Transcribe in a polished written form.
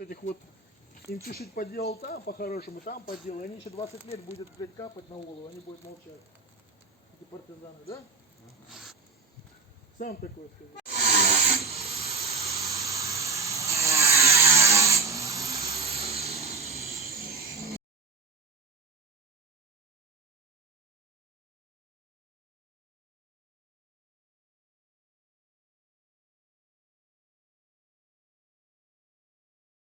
этих вот, им чуть-чуть поделал там, по-хорошему, там поделал, они еще 20 лет будет, блядь, капать на голову, они будут молчать. Эти партизаны, да? Сам такой скажи.